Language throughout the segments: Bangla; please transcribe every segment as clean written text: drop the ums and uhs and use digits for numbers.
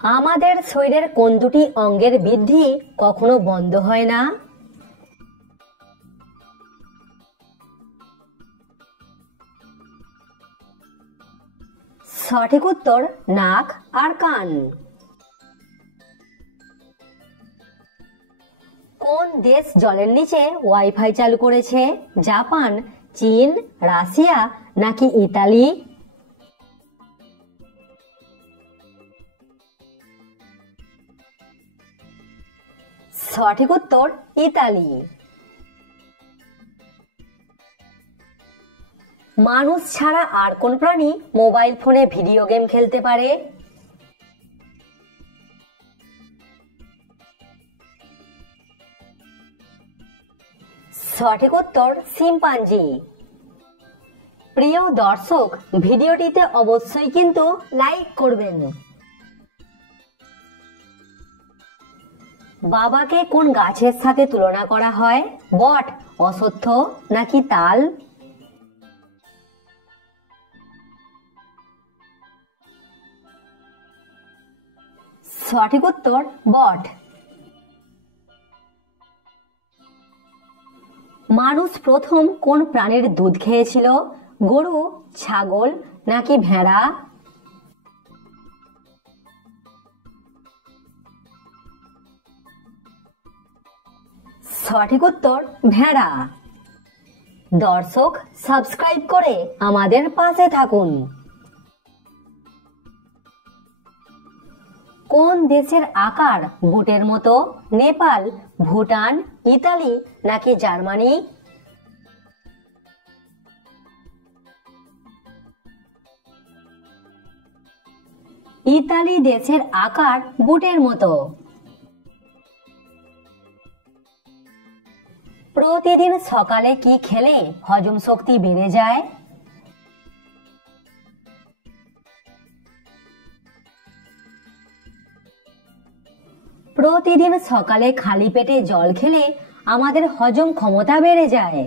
আমাদের শরীরের কোন দুটি অঙ্গের বৃদ্ধি কখনো বন্ধ হয় না? সঠিক উত্তর নাক আর কান। কোন দেশ জলের নিচে ওয়াইফাই চালু করেছে? জাপান, চীন, রাশিয়া নাকি ইতালি? সঠিক উত্তর ইতালি। মানুষ ছাড়া আর কোন প্রাণী মোবাইল ফোনে ভিডিও গেম খেলতে পারে? সঠিক উত্তর শিম্পাঞ্জি। প্রিয় দর্শক, ভিডিওটিতে অবশ্যই কিন্তু লাইক করবেন। বাবাকে কোন গাছের সাথে তুলনা করা হয়? বট, অশ্বত্থ নাকি তাল? সঠিক উত্তর বট। মানুষ প্রথম কোন প্রাণীর দুধ খেয়েছিল? গরু, ছাগল নাকি ভেড়া? সঠিক উত্তর ভেড়া। দর্শক, সাবস্ক্রাইব করে আমাদের পাশে থাকুন। কোন দেশের আকার বুটের মতো? নেপাল, ভুটান, ইতালি নাকি জার্মানি? ইতালি দেশের আকার বুটের মতো। প্রতিদিন সকালে কি খেলে হজম শক্তি বেড়ে যায়? প্রতিদিন সকালে খালি পেটে জল খেলে আমাদের হজম ক্ষমতা বেড়ে যায়।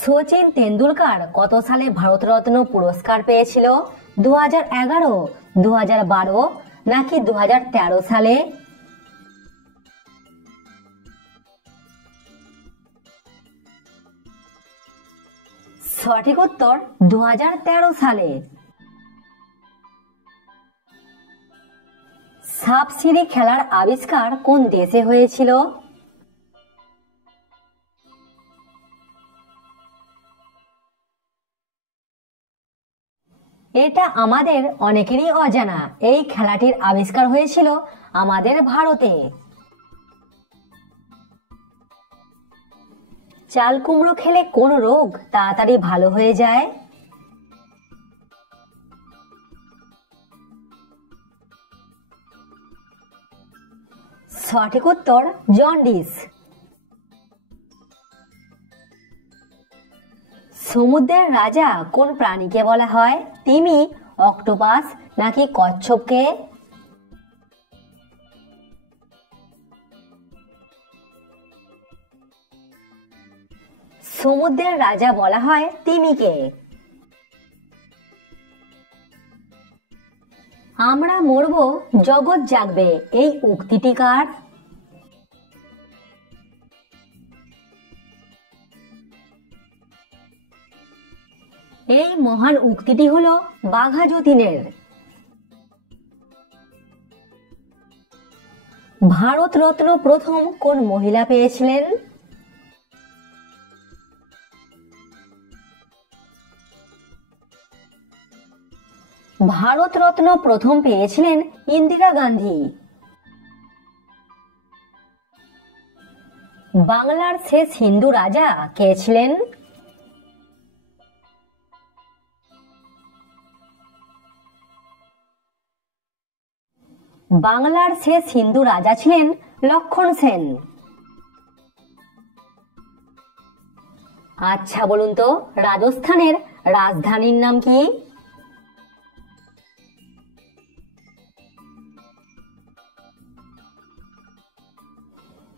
সচিন তেন্ডুলকর কত সালে ভারতরত্ন পুরস্কার পেয়েছিল? 2011, 2012 নাকি 2013 সালে? সঠিক উত্তর 2013 সালে। সাপসিঁড়ি খেলার আবিষ্কার কোন দেশে হয়েছিল? এটা আমাদের অনেকেরই অজানা। এই খেলাটির আবিষ্কার হয়েছিল আমাদের ভারতে। চাল কুমড়ো খেলে কোন রোগ তাড়াতাড়ি ভালো হয়ে যায়? সঠিক উত্তর জন্ডিস। সমুদ্রের রাজা কোন প্রাণীকে বলা হয়? তিমি, অক্টোপাস নাকি কচ্ছপকে? সমুদ্রের রাজা বলা হয় তিমিকে। আমরা মরব জগৎ জাগবে, এই উক্তিটি কার? এই মহান উক্তিটি হলো বাঘা যতীনের। ভারতরত্ন প্রথম কোন মহিলা পেয়েছিলেন? ভারতরত্ন প্রথম পেয়েছিলেন ইন্দিরা গান্ধী। বাংলার শেষ হিন্দু রাজা কে ছিলেন? বাংলার শেষ হিন্দু রাজা ছিলেন লক্ষণ সেন। আচ্ছা বলুন তো, রাজস্থানের রাজধানীর নাম কি?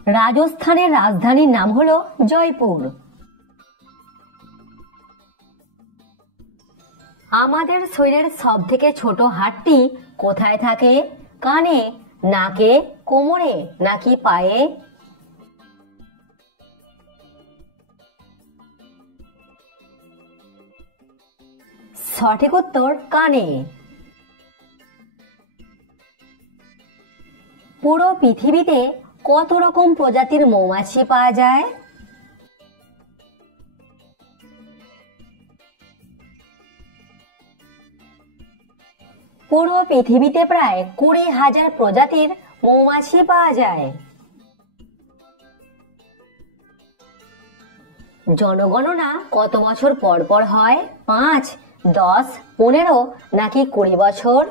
রাজস্থানের রাজধানীর নাম হলো জয়পুর। আমাদের শরীরের সব থেকে ছোট হাড়টি কোথায় থাকে? কানে, নাকে, কোমরে নাকি পায়ে? সঠিক উত্তর কানে। পুরো পৃথিবীতে কত রকম প্রজাতির মৌমাছি পাওয়া যায়? পুরো পৃথিবীতে প্রায় 20,000 প্রজাতির মৌমাছি পাওয়া যায়। জনগণনা কত বছর পর পর হয়? 5, 10, 15 নাকি 20 বছর?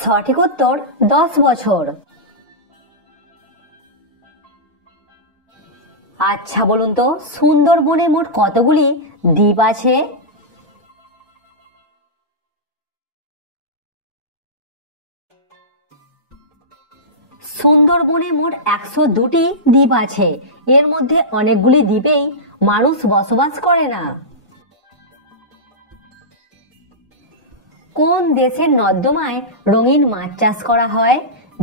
সঠিক উত্তর 10 বছর। আচ্ছা বলুন তো, সুন্দরবনে মোট কতগুলি দ্বীপ আছে? সুন্দরবনে মোট 102টি দ্বীপ আছে। এর মধ্যে অনেকগুলি দ্বীপেই মানুষ বসবাস করে না। কোন দেশের নর্দমায় রঙিন মাছ চাষ করা হয়?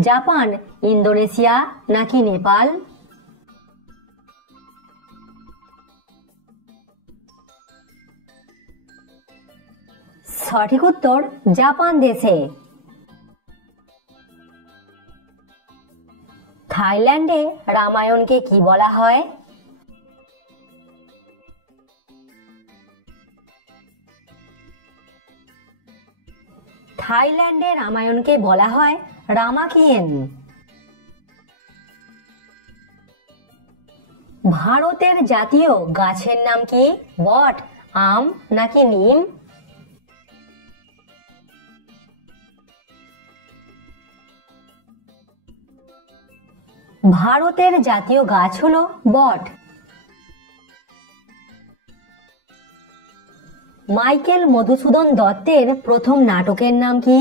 জাপান, ইন্দোনেশিয়া নাকি নেপাল? সঠিক উত্তর জাপান দেশে। থাইল্যান্ডে রামায়ণকে কি বলা হয়? থাইল্যান্ডে রামায়ণকে বলা হয় রামাকিয়েন। ভারতের জাতীয় গাছের নাম কি? বট, আম নাকি নিম? ভারতের জাতীয় গাছ হলো বট। মাইকেল মধুসূদন দত্তের প্রথম নাটকের নাম কি?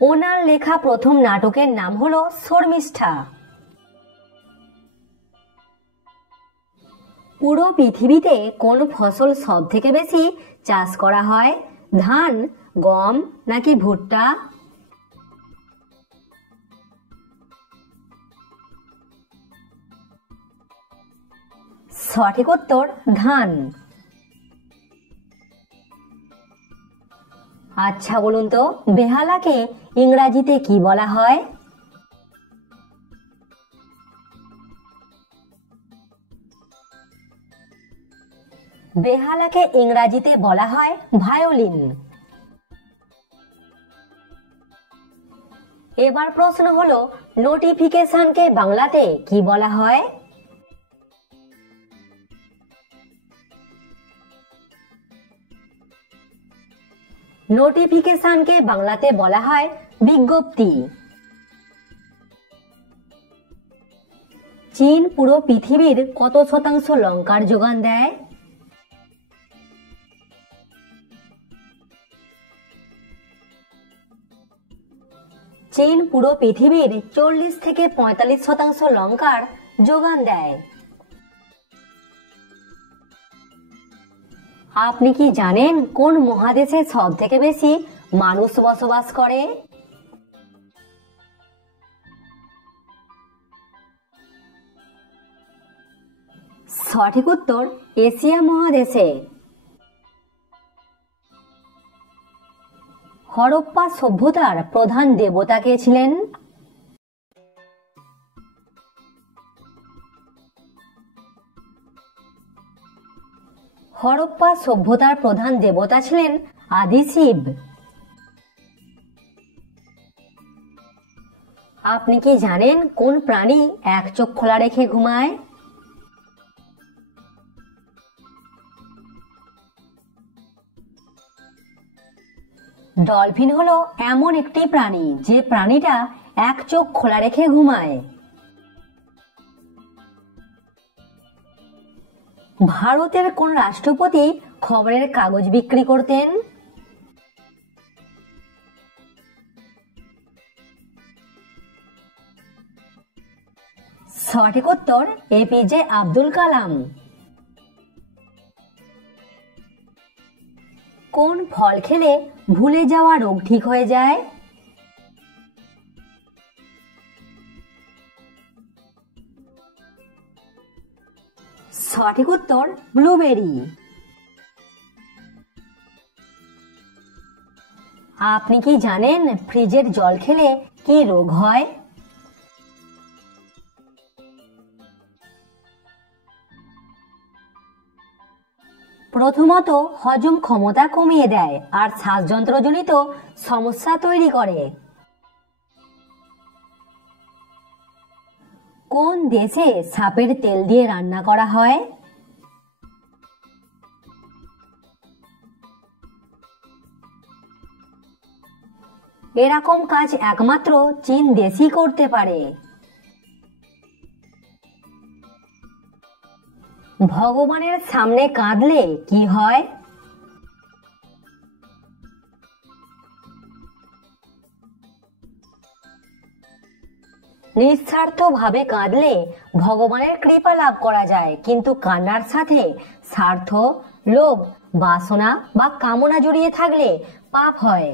ওনার লেখা প্রথম নাটকের নাম হলো শর্মিষ্ঠা। পুরো পৃথিবীতে কোন ফসল সব থেকে বেশি চাষ করা হয়? ধান, গম নাকি ভুট্টা? সঠিক উত্তর ধান। আচ্ছা বলুন তো, বেহালাকে ইংরাজিতে কি বলা হয়? বেহালাকে ইংরাজিতে বলা হয় ভায়োলিন। এবার প্রশ্ন হলো, নোটিফিকেশনকে বাংলাতে কি বলা হয়? নোটিফিকেশনকে বাংলাতে বলা হয় বিজ্ঞপ্তি। চীন পুরো পৃথিবীর কত শতাংশ লঙ্কার যোগান দেয়? চীন পুরো পৃথিবীর 40 থেকে 45% লঙ্কার যোগান দেয়। আপনি কি জানেন কোন মহাদেশে সব থেকে বেশি মানুষ বসবাস করে? সঠিক উত্তর এশিয়া মহাদেশে। হরপ্পা সভ্যতার প্রধান দেবতা কে ছিলেন? হরপ্পা সভ্যতার প্রধান দেবতা ছিলেন আদি শিব। আপনি কি জানেন কোন প্রাণী এক চোখ খোলা রেখে ঘুমায়? ডলফিন হলো এমন একটি প্রাণী যে প্রাণীটা এক চোখ খোলা রেখে ঘুমায়। ভারতের কোন রাষ্ট্রপতি খবরের কাগজ বিক্রি করতেন? সঠিক উত্তর এপিজে আব্দুল কালাম। কোন ফল খেলে ভুলে যাওয়া রোগ ঠিক হয়ে যায়? সঠিক উত্তর ব্লুবেরি। আপনি কি জানেন ফ্রিজের জল খেলে কি রোগ হয়? প্রথমত হজম ক্ষমতা কমিয়ে দেয় আর শ্বাসযন্ত্রজনিত সমস্যা তৈরি করে। কোন দেশে সাপের তেল দিয়ে রান্না করা হয়? এরকম কাজ একমাত্র চীন দেশই করতে পারে। ভগবানের সামনে কাঁদলে কি হয়? নিঃস্বার্থভাবে কাঁদলে ভগবানের কৃপা লাভ করা যায়, কিন্তু কান্নার সাথে স্বার্থ, লোভ, বাসনা বা কামনা জড়িয়ে থাকলে পাপ হয়।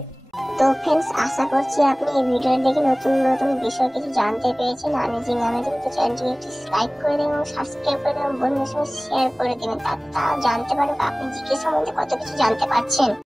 তো ফ্রেন্ডস, আশা করছি আপনি এই ভিডিও দেখে নতুন নতুন বিষয় কিছু জানতে পেরেছেন। আমেজিং তো চ্যানেলটিকে একটি লাইক করে দেবেন এবং সাবস্ক্রাইব করে দেবেন, বন্ধুদের সঙ্গে শেয়ার করে দেবেন, তারা জানতে পারবে আপনি জিকে সম্বন্ধে কত কিছু জানতে পারছেন।